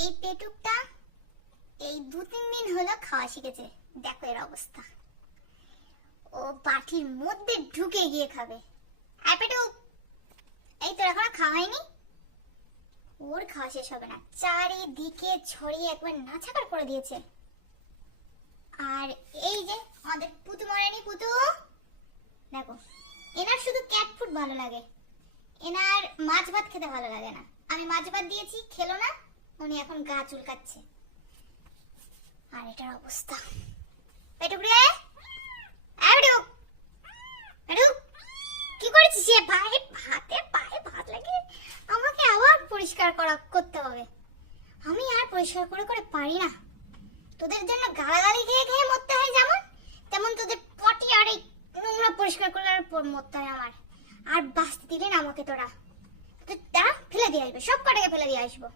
এই পেটুকটা এই 2-3 দিন হলো খাওয়া শিখেছে। দেখো এর অবস্থা, ও বাটির মধ্যে ঢুকে গিয়ে খাবে। পেটুক, এই তো এখনো খাওয়াইনি, ওর খাওয়া শেষ হবে না, চারিদিকে ছড়িয়ে একবার নাছাড় করে দিয়েছে। আর এই যে আমাদের পুতু মরেনি, পুতু দেখো, এনার শুধু ক্যাট ফুড ভালো লাগে, এনার মাছ ভাত খেতে ভালো লাগে না। আমি মাছ ভাত দিয়েছি, খেলো না, উনি এখন গা চুলকাচ্ছে। আর এটার অবস্থা, পেটুক রে, পেটুক, পেটুক কি করেছিস? পায়ে ভাত লাগে, আমাকে আবার পরিষ্কার করতে হবে। আমি আর পরিষ্কার করে করে পারি না। তোদের জন্য গালাগালি খেয়ে খেয়ে মরতে হয় যেমন, তেমন তোদের পটি আর এই নোংরা পরিষ্কার করার পর মরতে হয় আমার। আর বাঁচতে দিলেন আমাকে তোরা, ফেলে দিয়ে আসবে, সব কটাকে ফেলে দিয়ে আসবো।